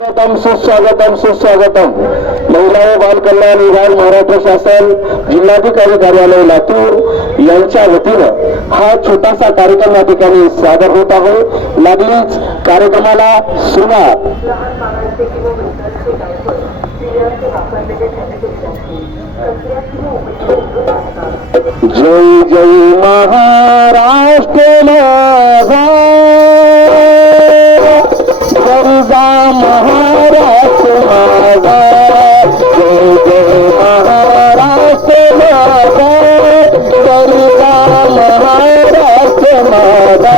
स्वागतम सुस्वागतम सुस्वागतम. महिला व बाल कल्याण विभाग महाराष्ट्र शासन जिल्हाधिकारी कार्यालय लातूर यांच्या वतीनं हा छोटासा कार्यक्रम या ठिकाणी सादर होत आहे. लागलीच कार्यक्रमाला सुरुवात. जय जय महाराष्ट्र माझा, गरजा महाराष्ट्र माझा. जय जय महाराष्ट्र माझा, गरजा महाराष्ट्र माझा.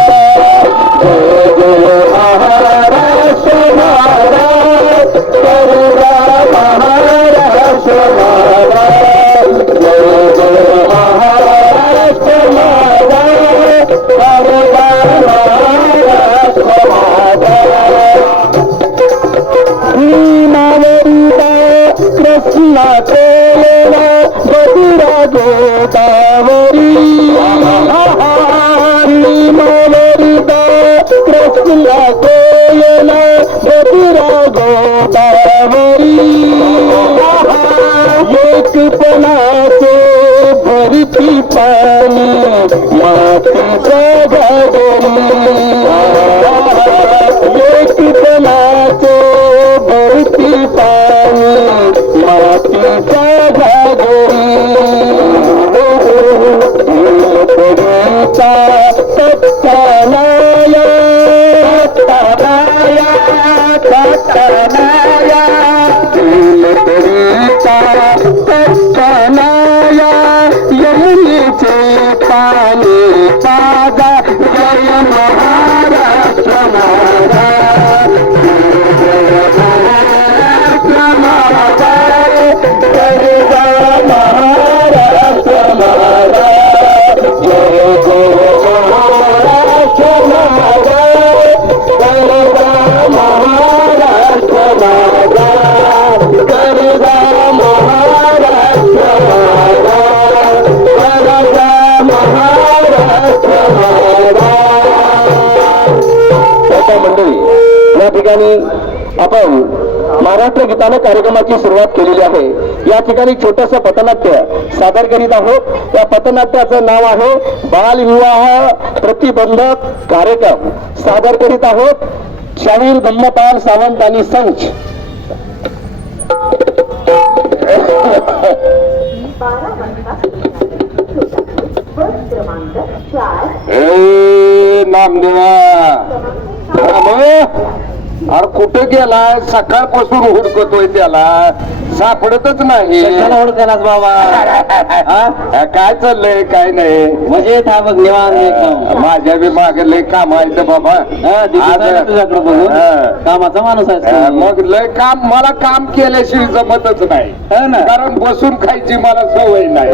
जय जय महाराष्ट्र माझा, गरजा महाराष्ट्र माझा. जय जय महाराष्ट्र माझा, गरजा महाराष्ट्र माझा. कृष्णा कोयला बदुरा गोदावरी, मावरिता कृष्णा कोयला बदुरा गोदावरी. एक पणाचे भरती पाणी मातीचा घागरी. एक पणाचे भरती पाणी मातीचा घागरी. परीचा तत्कानाया तत्कानाया तत्कानाया. परीचा तत्कानाया यमुनेचे पाणी ताजा. जय महाराष्ट्र माझा, या ठिकाणी आपण महाराष्ट्र गीताने कार्यक्रमाची सुरुवात केलेली आहे. या ठिकाणी छोटस पथनाट्य सादर करीत आहोत. या पथनाट्याचं नाव आहे बालविवाह प्रतिबंधक कार्यक्रम. सादर करीत आहोत शाहीर धम्मपाल सावंत आणि संच. नामदेवा अरे कुठे गेलाय? सकाळपासून हुडकतोय त्याला, सापडतच नाही. हुडकायलाच बाबा. काय चाललंय? काय नाही म्हणजे बघ निवांत. माझ्या बी मागे लय काम आहे बाबा. तुझ्याकडे बघून कामाचा माणूस आहे. मग लय काम, मला काम केल्याशिवाय जमतच नाही. कारण बसून खायची मला सवय नाही.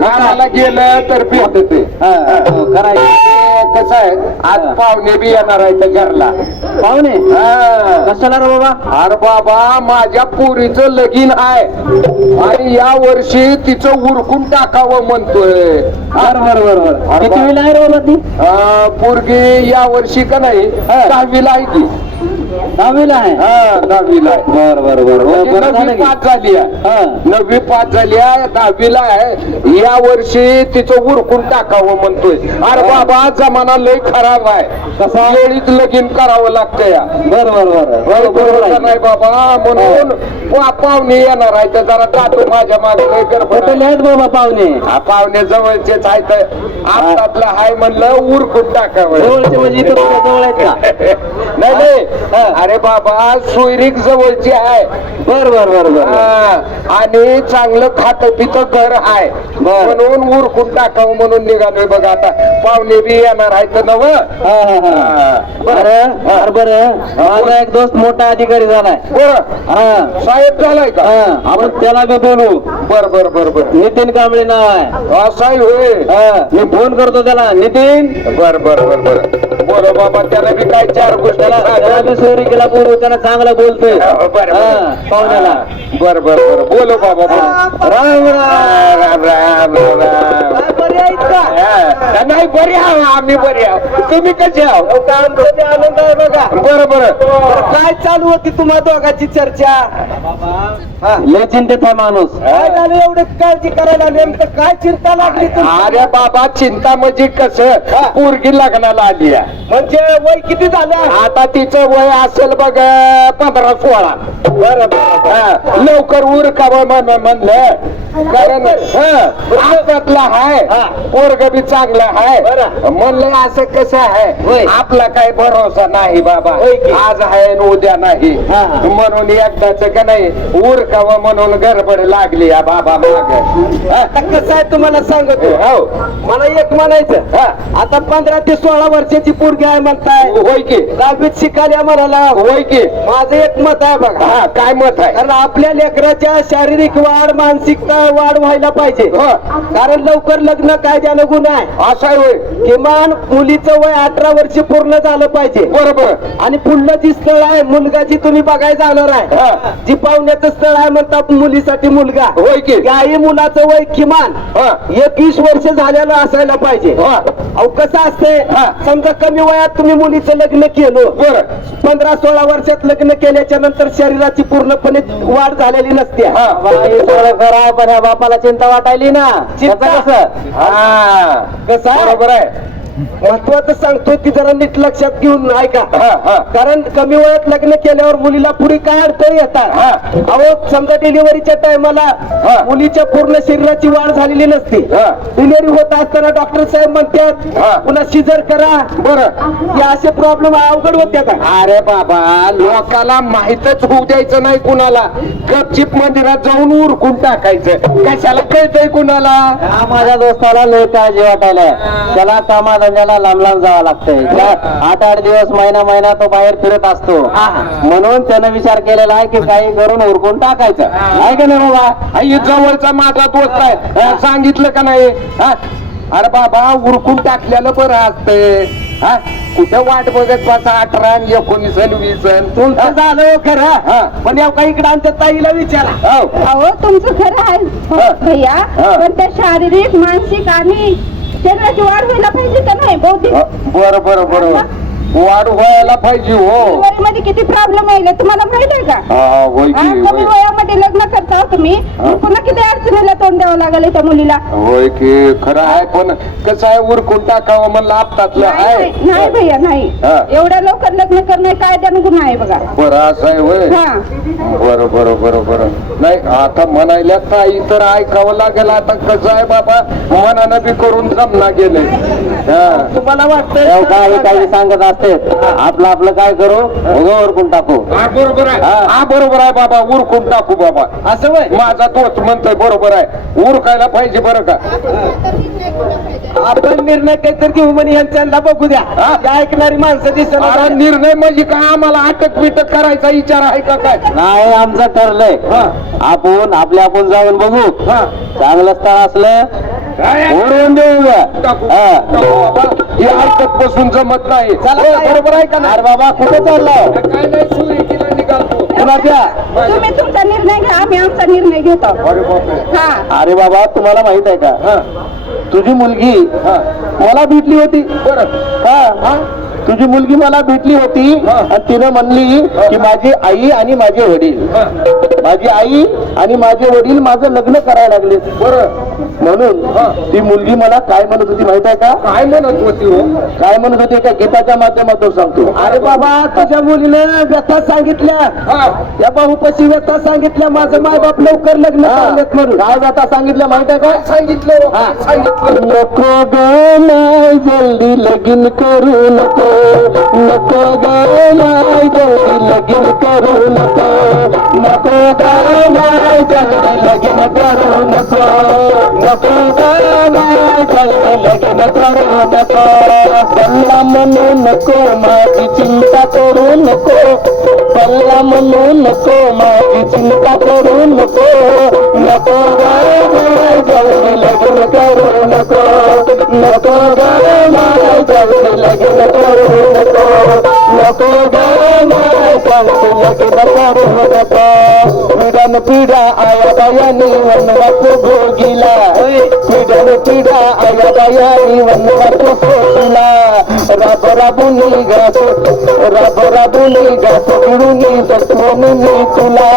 कामाला गेलं तर भेटते. कसं आहे, आज पाहुणे बी येणार आहे घरला. पाहुणे कशाला रे बाबा? अरे बाबा, माझ्या पोरीचं लगीन आहे आणि या वर्षी तिचं उरकून टाकावं म्हणतोय. बरोबर. किती आहे रे बाबा ती पोरगी? या वर्षी का नाही 10वीला आहे की. 10वीला आहे? 10वीला आहे. बरोबर. 9वी पास झाली आहे. 9वी पास झाली आहे, 10वीला आहे. या वर्षी तिचं उरकून टाकावं म्हणतोय. अरे बाबा, जमाना लय खराब आहे. कसा वेळीच लगीन करावं लागतं या. बरोबर नाही बाबा. म्हणून पाहुणे येणार आहे तर जरा जातो माझ्या मागे. बाबा पाहुणे? पाहुणे जवळचेच आहेत. आपल्यातलं हाय म्हणलं उरकून टाकावं. नाही अरे बाबा, सोयरीक जवळची आहे. बरोबर. आणि चांगलं खात पित घर आहे म्हणून उरकून टाकावं म्हणून निघालोय बघा. आता पाहुणे बी येणार आहेत नव. बरं. माझा एक दोस्त मोठा अधिकारी झालाय. साहेब झालाय का? आपण त्याला बी बोलू. बर. नितीन कांबळे नाव आहे. साहेब होय. मी फोन करतो त्याला. नितीन. बर. बोल बाबा. त्याला बी काय चार गोष्टी सोयरी केला बोलू. त्यांना चांगला बोलतोय पाहुण्याला. बर. बोलो बाबा. राम राम. राम. नाही नाही बरी आहो आम्ही बरी आहो तुम्ही कसे आहो आनंद आहे बघा. बरं बरं काय चालू होती तुम्हा दोघांची चर्चा? हा. लय चिंतेत आहे माणूस. काय झालं एवढं काळजी करायला? नेमकं काय चिंता लागली तुम्हाला? अरे बाबा चिंता म्हणजे कसं पोरगी लग्नाला आली आहे. म्हणजे वय किती झालं? आता तिचं वय असेल बघ 15-16. हा, लवकर उरकावं म्हणलं कारण आपला हाय पोरग बी चांगलं हाय म्हणलं असं कसं आहे आपला काय भरोसा नाही बाबा आज आहे आणि उद्या नाही म्हणून एकदाच का नाही उरकावं म्हणून गडबड लागली या बाबा माग. आता कसं आहे तुम्हाला सांगतो. हो मला एक म्हणायचं, आता 15 ते 16 वर्षाची पोरगी आहे म्हणताय. होय की 10वीत शिकायला म्हणाला. होय की माझं एक मत आहे बघा. हा काय मत आहे? कारण आपल्या लेकराच्या शारीरिक वाढ मानसिकता वाढ व्हायला पाहिजे. कारण लवकर लग्न कायद्यानं गुन्हा आहे. असं आहे होय. किमान मुलीचं वय 18 वर्ष पूर्ण झालं पाहिजे. बरोबर आणि पुढलं जी स्थळ आहे मुलगा जी तुम्ही बघायला जाणार आहे जी पाहुण्याचं स्थळ आहे म्हणतात मुलीसाठी मुलगा होय की त्याही मुलाचं वय किमान 21 वर्ष झालेलं असायला पाहिजे. अहो कसं असते समजा कमी वयात तुम्ही मुलीचं लग्न केलं बरं 15-16 वर्षात लग्न केल्याच्या नंतर शरीराची पूर्णपणे वाढ झालेली नसते. करा पण ह्या बापाला चिंता वाटायली ना. चिंता कसं कसं आहे? बरोबर आहे. महत्वाचं सांगतो की जरा नीट लक्षात घेऊन ऐका. कारण कमी वयात लग्न केल्यावर मुलीला पुढे काय अडचणी येतात. अहो समजा डिलिव्हरीच्या टायमाला मुलीच्या पूर्ण शरीराची वाढ झालेली नसते. डिलिव्हरी होत असताना डॉक्टर साहेब म्हणतात पुन्हा सिजर करा. बरं या असे प्रॉब्लेम अवघड होते. अरे बाबा लोकाला माहितच होऊ द्यायचं नाही कुणाला. गपचिप मंदिरात जाऊन उरकून टाकायचं कशाला कळतंय कुणाला. माझ्या दोस्ताला लय काळजी वाटायला त्याला कामाधंद्याला लांब लांब जावं लागतंय. 8-8 दिवस महिना तो बाहेर फिरत असतो. म्हणून त्यानं विचार केलेला आहे की काही करून उरकून टाकायचं आहे का नाही बाबा. आई जवळचा माझा दोस्त आहे सांगितलं का नाही. अरे बाबा उरकून टाकलेलं बरं असतंय. कुठे वाट बघत बसा 18 आणि 19 आणि 20. तुमचं झालं खरं पण काही इकडे आमच्या ताईला विचारा. अहो तुमचं खरं आहे भैया पण त्या शारीरिक मानसिक आणि शरीराची वाढ व्हायला पाहिजे का नाही बौद्धिक बरं बरं बरं वाढ व्हायला पाहिजे हो. मध्ये किती प्रॉब्लेम आहे तुम्हाला माहित आहे का. होय की कमी वयामध्ये लग्न करता तुम्ही पुन्हा किती अडचणीला तोंड द्यावं लागेल त्या मुलीला. होय की खरं आहे पण कसं आहे उरकून टाकावं म्हणलं आपतातलं आहे. नाही भैया नाही एवढ्या लवकर लग्न करणं कायद्यानं गुन्हा आहे बघा. बरं असं आहे होय. बरं बरं बरं बरं नाही आता म्हणायला ताई तर ऐकावं लागेल. आता कसं आहे बाबा मनानं बी करून जमना गेले. तुम्हाला वाटतं काही सांगत असते आपलं आपलं काय करू उरकून टाकू. बरोबर आहे. बरोबर आहे बाबा उरकून टाकू बाबा. असं वय माझा दोस्त म्हणतोय बरोबर आहे उरकायला पाहिजे बरं का. आपण निर्णय काहीतरी घेऊ म्हणे यांच्या बघू द्या. ऐकणारी माणसं दिसणार. निर्णय म्हणजे काय आम्हाला अटक बिटक करायचा विचार आहे का काय. नाही आमचं ठरलंय आपण आपण जाऊन बघू. चांगलं स्थळ असलं ओढून देऊया. हे ऐकत बसून जमत नाही. बरोबर आहे का अरे बाबा कुठे चाललाय. काय नाही सुविधीला निघालतो. तुम्ही तुमचा निर्णय घ्या आम्ही आमचा निर्णय घेतो. अरे बाबा तुम्हाला माहित आहे का तुझी मुलगी मला भेटली होती. बरं तुझी मुलगी मला भेटली होती आणि तिनं म्हणली की माझी आई आणि माझे वडील माझी आई आणि माझे वडील माझं लग्न करायला लागले. बरं म्हणून ती मुलगी मला काय म्हणत होती माहित आहे का. काय म्हणत होती हो. काय म्हणत होती का गीताच्या माध्यमातून सांगतो. अरे बाबा तुझ्या मुलीनं व्यथा सांगितल्या. त्या भाऊपाशी व्यथा सांगितल्या माझं माय बाप लवकर लग्न करलेत म्हणून. काय व्यथा सांगितलं माहित आहे का. सांगितलं सांगितलं नको ग नाही जल्दी लगीन करू नको. नको ग नाही जल्दी लगीन करू नको. नको ग नाही जल्दी लगीन करू नको. नको ग नाही जल्दी लगीन करू नको. बल्ला म्हणू नको माझी चिंता करू नको. बल्ला म्हणू नको माझी चिंता करू नको. नको ग नाही जल्दी लगीन करू नको. नको ग नाही जल्दी लगीन करू नको. नको ग नाही जल्दी लगीन करू नको. पिढ्यान पिढ्या आया बायानी वनवास भोगिला. पिढ्यान पिढ्या आया बायानी वनवास सोडला राब राबुनी घास गिळुनी तत्वनी मी तुला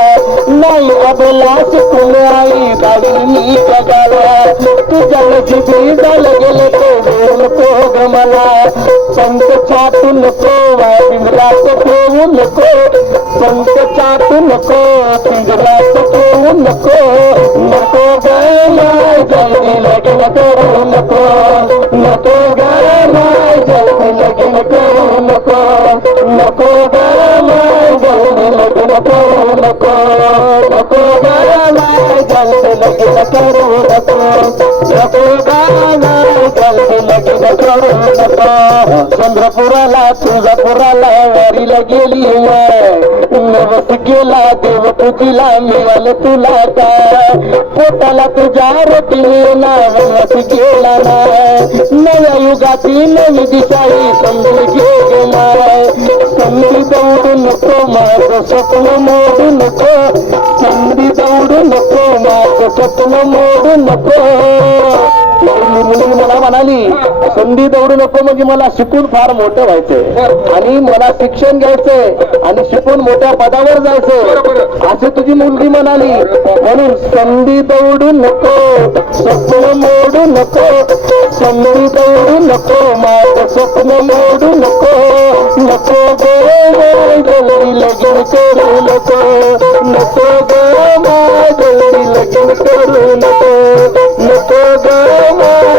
नाही अबला शिकून आई दाडीनी जगाला तुझ्या नशिबी झालं गेलं ते देऊ नको ग मला पंत छाटू नको पिंजरात ठेवू नको पंत छाटू नको पिंजरात ठेवू नको नको गाय जल्दी लगीन करू नको नको गाय जल्दी लगीन करू नको नको गाय जल्दी लगीन करू नको नको गाय जल्दी लगीन करू नको नको गाय जल्दी लगीन करू नको चंद्रपुराला तुळजापुराला वारीला गेली नवस गेला देव तुझीला मिळालं तुला काय पोटाला तुझ्या रोटीने नावस गेला नाही नव्या युगाची नवी दिशाही समजून घे नाही संधी दौडू नको माझं स्वप्न मोडू नको संधी दौडू नको माझं स्वप्न मोडू नको मुली मला म्हणाली संधी दौडू नको म्हणजे मला शिकून फार मोठं व्हायचंय आणि मला शिक्षण घ्यायचंय आणि शिकून मोठ्या पदावर जायचंय असे तुझी मुलगी म्हणाली म्हणून संधी दौडू नको स्वप्न मोडू नको संधी दौडू नको माझं स्वप्न मोडू नको नको जल्दी लगीन करू नको नको जल्दी लगीन करू नको नको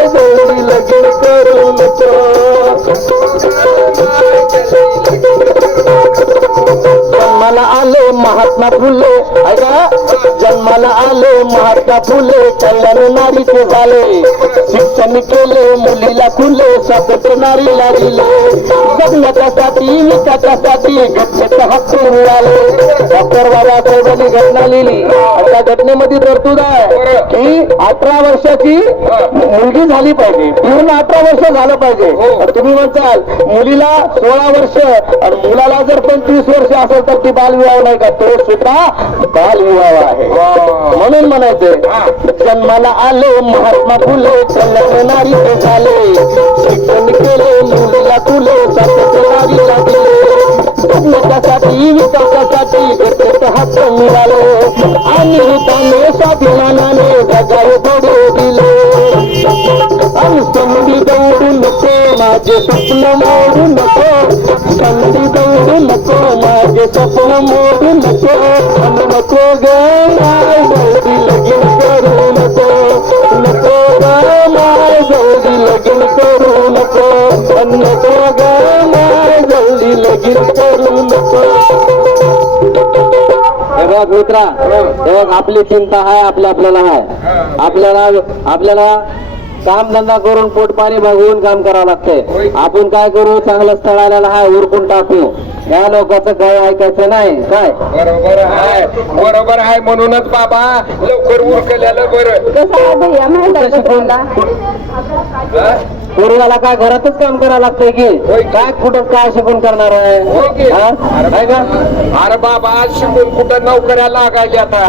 जल्दी लगीन करू नको जन्माला आले महात्मा फुले ऐका जन्माला आले महात्मा फुले कल्याण नारीचे झाले शिक्षण केले मुलीला खुले स्वातंत्र्य नारीला दिले जगण्यासाठी विकासासाठी घटनेचा हक्क मिळाले डॉक्टर बाबासाहेबांनी घटना लिहिली त्या घटनेमध्ये तरतूद आहे की 18 वर्षाची मुलगी झाली पाहिजे पूर्ण 18 वर्ष झालं पाहिजे तुम्ही म्हणताल मुलीला 16 वर्ष आणि मुलाला जर 25 वर्ष असेल तर ती बालविवाह नाही का तो सुद्धा बालविवाह आहे म्हणून म्हणायचंय जन्माला आले महात्मा फुले कल्याण नारीचे झाले शिक्षण केले मुलीला तुले स्वातंत्र्य नारीला दिले जगण्यासाठी विकासासाठी घटनेचा हक्क मिळाले आणि त्याने स्वाभिमानाने जगावे पुढे दिले आणि संधी दौडू नको माझे स्वप्न मोडू नको संधी दौडू नको माझे स्वप्न मोडू नको नको गाय जल्दी लगीन करू नको नको गाय जल्दी लगीन करू नको नको गाय जल्दी लगीन करू नको मित्रा आपली चिंता आहे आपल्याला आहे आपल्याला काम धंदा करून पोट पाणी बघून काम करावं लागतंय आपण काय करू चांगलं स्थळ आलेलं हा उरकून टाकू या लोकांचं काय ऐकायचं नाही काय बरोबर आहे म्हणूनच बाबा लवकर उरकल्याला बरं कसं आहे भैया माहिती आहे का तुम्हाला? पोरीला काय घरातच काम करावं लागतंय की काय कुठं काय शिकून करणार आहे हा? आहे का अरे बाबा शिकून कुठं नोकऱ्या लागायच्या आता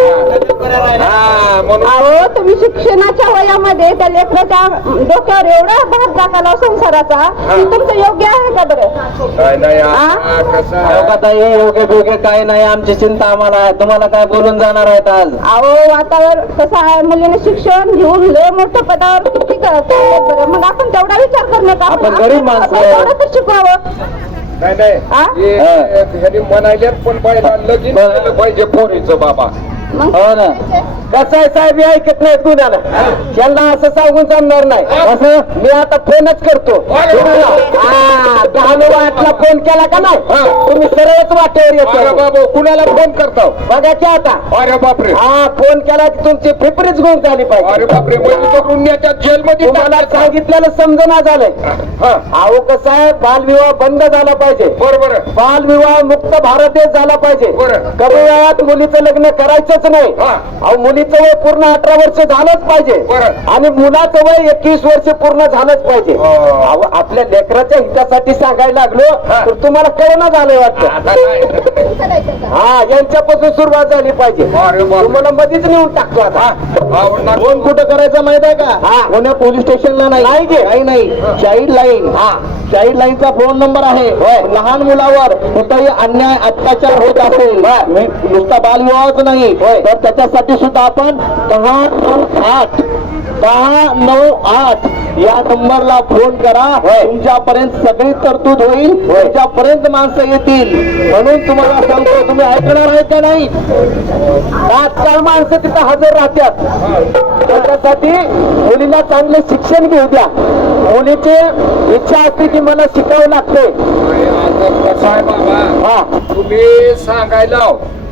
म्हणून अहो तुम्ही शिक्षणाच्या वयामध्ये त्या लेकराच्या डोक्यावर एवढा भार टाकाला संसाराचा की तुमचं योग्य आहे का बरं? काय नाही हा? ताई योग्य बियोग्य काय नाही आमची चिंता आम्हाला आहे तुम्हाला काय बोलून जाणार आहेत आज अहो वातावरण कसं आहे मुलीने शिक्षण घेऊन लय मोठ्या पदावर किती करतात बरं मग आपण तेवढा विचार करणे का आपण गरीब माणसं आहे. तेवढं तर शिकवावं नाही ह्यानी म्हणायल्यात पण पाहिजे लगीन केलं पाहिजे पोरीचं बाबा हो ना कसं आहे साहेब ऐकत नाही तू त्यांना असं सांगून चालणार नाही असं मी आता फोनच करतो 10 वाटला फोन केला का नाही तुम्ही सरळच वाटेवर येतो बाबा कुणाला फोन करतो बघा की आता अरे बापरे हा फोन केला की तुमची फिपरीच गुण झाली पाहिजे अरे बापरे म्हणजे पुण्याच्या जेलमध्ये तुम्हाला सांगितलेलं समजना झालंय अहो कसं आहे बालविवाह बंद झाला पाहिजे बरोबर बालविवाह मुक्त भारत देश झाला पाहिजे बरं. कमी वयात मुलीचं लग्न करायचंच नाही हा. अहो मुलीचं वय पूर्ण 18 वर्ष झालंच पाहिजे बरं. आणि मुलाचं वय 21 वर्ष पूर्ण झालंच पाहिजे हो. अहो आपल्या लेकराच्या हितासाठी सांगायला लागलो हा. तर तुम्हाला कळना झालंय वाटतं आता काय? हा यांच्यापासून सुरुवात झाली पाहिजे अरे बापरे. तुम्हाला मध्येच नेऊन टाकतो आता फोन कुठं करायचा माहित आहे का हा. पुण्या पोलीस स्टेशनला नाही नाही गे. काही नाही चाइल्ड लाईन हा चाइल्ड लाईनचा फोन नंबर आहे लहान मुलावर कुठेही अन्याय अत्याचार होत असेल नुसता बालविवाहच नाही तर त्याच्यासाठी सुद्धा आपण 1098 या नंबरला फोन करा तुमच्यापर्यंत सगळी तरतूद होईल तुमच्यापर्यंत माणसं येतील म्हणून तुम्हाला सांगतो तुम्ही ऐकणार आहे का नाही आजकाल माणसं तिथं हजर राहतात त्याच्यासाठी मुलीला चांगले शिक्षण घेऊ द्या मुलीची इच्छा असते की मला शिकावं लागते कसं आहे बाबा हा तुम्ही सांगायला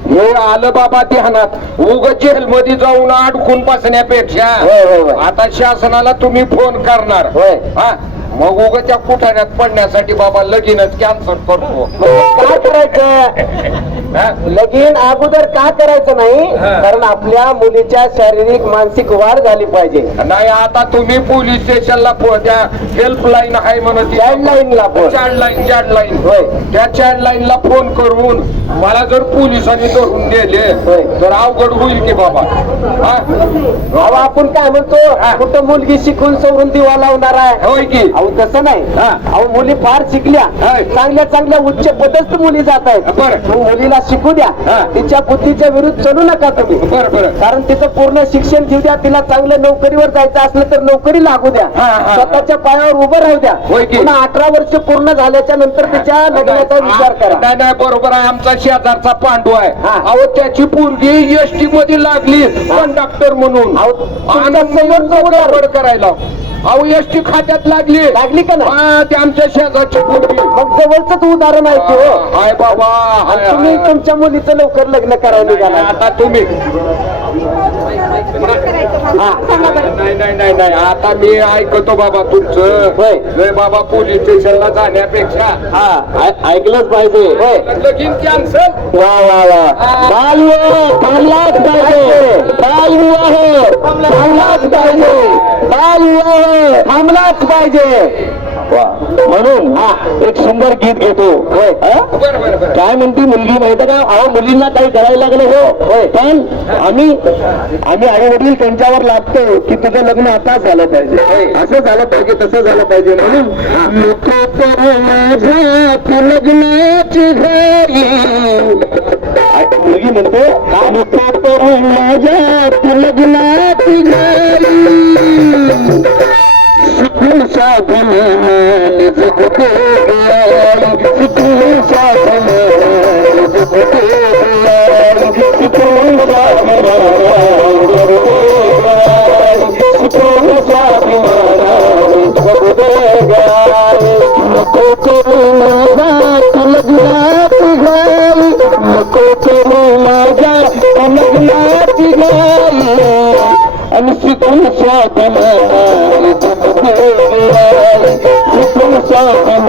हे आलं बाबा ध्यानात उग जेलमध्ये जाऊन अडकून बसण्यापेक्षा होय, होय, होय. आता शासनाला तुम्ही फोन करणार होय. हा मग उग त्या कुठाण्यात पडण्यासाठी बाबा लगीनच कॅन्सल करतो काय करायचं हा? लगीन अगोदर का करायचं नाही हा. कारण आपल्या मुलीच्या शारीरिक मानसिक वाढ झाली पाहिजे नाही आता तुम्ही पोलीस स्टेशनला त्या हेल्पलाईन आहे म्हणून चाइल्डलाईनला फोन चाइल्डलाईन होय. त्या चाइल्डलाईनला फोन करून मला जर पोलिसांनी धरून गेले होय. तर अवघड होईल की बाबा हा? अहो आपण काय म्हणतो कुठं मुलगी शिकून सवरून दिवा लावणार आहे होय की अहो तसं नाही हा. अहो मुली फार शिकल्या होय. चांगल्या चांगल्या उच्च पदस्थ मुली जात आहेत बरं. मग मुलीला शिकू द्या हा. तिच्या बुद्धीच्या विरुद्ध चलू नका तुम्ही बरं बरं कारण तिचं पूर्ण शिक्षण घेऊ द्या तिला चांगल्या नोकरीवर जायचं असलं तर नोकरी लागू द्या हा, हा. स्वतःच्या पायावर उभं राहू द्या होय की? पुन्हा 18 वर्ष पूर्ण झाल्याच्या नंतर तिच्या लग्नाचा विचार करा नाही नाही बरोबर आहे आमचा शेजारचा पांडू आहे हा. अहो त्याची पोरगी एसटी मध्ये लागली कंडक्टर म्हणून अहो, तुमच्या समोरचं उदाहरण. गडबड करायला अहो एसटी खात्यात लागली का नाही हा, ते आमच्या शेजारची पोरगी मग जवळच उदाहरण आहे ते हो. हाय बाबा हाय, आणि तुम्ही हाय. तुमच्या मुलीचं लवकर लग्न करायला निघाला आता तुम्ही हा. नाही नाही नाही नाही आता मी ऐकतो बाबा तुमचं होय. लय बाबा पोलीस स्टेशनला जाण्यापेक्षा ऐकलंच पाहिजे लगीन कॅन्सल वा वा वा बालविवाह थांबलाच पाहिजे बालविवाह थांबलाच पाहिजे बालविवाह थांबलाच पाहिजे म्हणून एक सुंदर गीत घेतो हा? बरं बरं बरं काय म्हणते मुलगी माहिती का अहो मुलींना काही करायला लागलं हो पण आम्ही आई वडील त्यांच्यावर लागतो की तुझं लग्न आता झालं पाहिजे असं झालं पाहिजे तसं झालं पाहिजे म्हणून नको करू माझ्या तू लग्नाची घाई मुलगी म्हणते नको करू माझ्या तू लग्नाची घाई सुकून साधन जगते सुकून साधन जगते सुकून साधन सुकून साधन नको करू माझा तू लग्नाची घाई नको करू माझा तू लग्नाची घाई आणि सुकून साधन सुकून साधन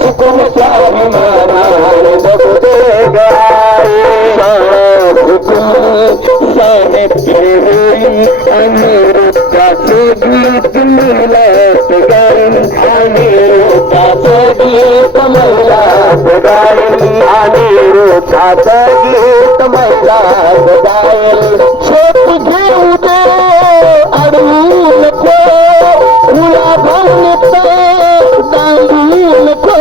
सुकून साधन साने प्रेमी आणि रोटाचे गीत मिळत गाईन आणि रोटाचे गीत मिळत गाईन आणि रोटाचं गीत मिळत गाईन शेत घेऊ दे अडवू नको फुला घालत दांडू नको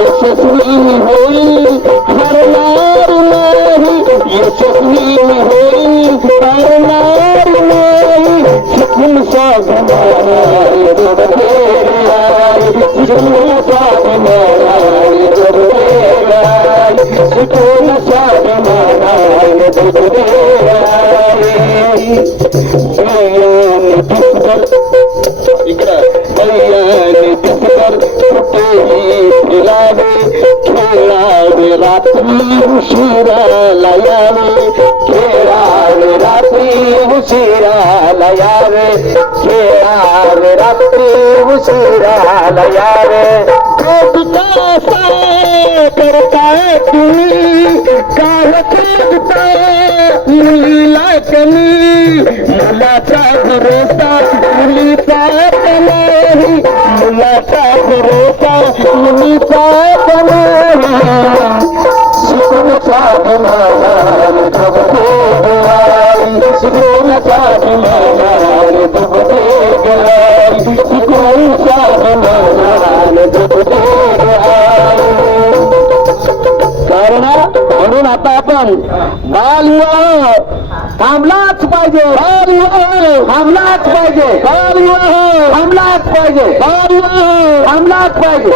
यशस्वी होईल हरणार नाही यशस्वी होईल हरणार नाही सुकून साधनाय सुकून साधनाय सुकून साधनाय इकडं खेळावे रात्री उशिराला यावे खेळावे रात्री उशिराला यावे खेळावे रात्री उशिराला यावे करता तुम्ही काय करता मुलीला कमी मुलाचा भरोसा मुलीचा कमी मुलाचा भरोसा मुलीचा कमी शिकून साधणार जगते गलाई शिकून साधणार जगते गलाई शिकून साधणार जगते गलाई कारण म्हणून आता आपण बालविवाह थांबलाच पाहिजे बालविवाह थांबलाच पाहिजे बालविवाह थांबलाच पाहिजे बालविवाह थांबलाच पाहिजे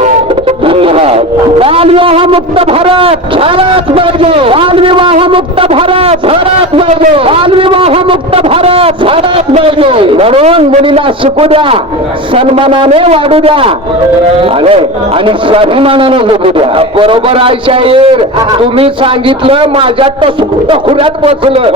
धन्यवाद बालविवाह मुक्त भारत झालाच पाहिजे बालविवाह मुक्त भारत झालाच पाहिजे बालविवाह मुक्त भारत झालाच पाहिजे म्हणून मुलीला शिकू द्या सन्मानाने वाढू द्या आणि स्वाभिमानाने जगू द्या बरोबर आहे शाहीर तुम्ही सांगितलं माझ्या टखुऱ्यात बसलं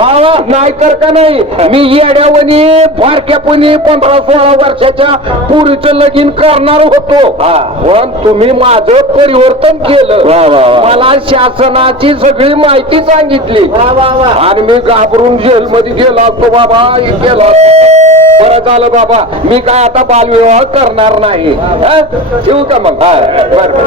नाही तर का नाही मी येड्यावनी फारक्यापणी 15-16 वर्षाच्या पुरीचं लगीन करणार होतो पण तुम्ही माझं परिवर्तन केलं मला शासनाची सगळी माहिती सांगितली आणि मी घाबरून जेलमध्ये गेलो असतो बाबा गेलो बरं झालं बाबा मी काय आता बालविवाह करणार नाही ठेवू का मग बरं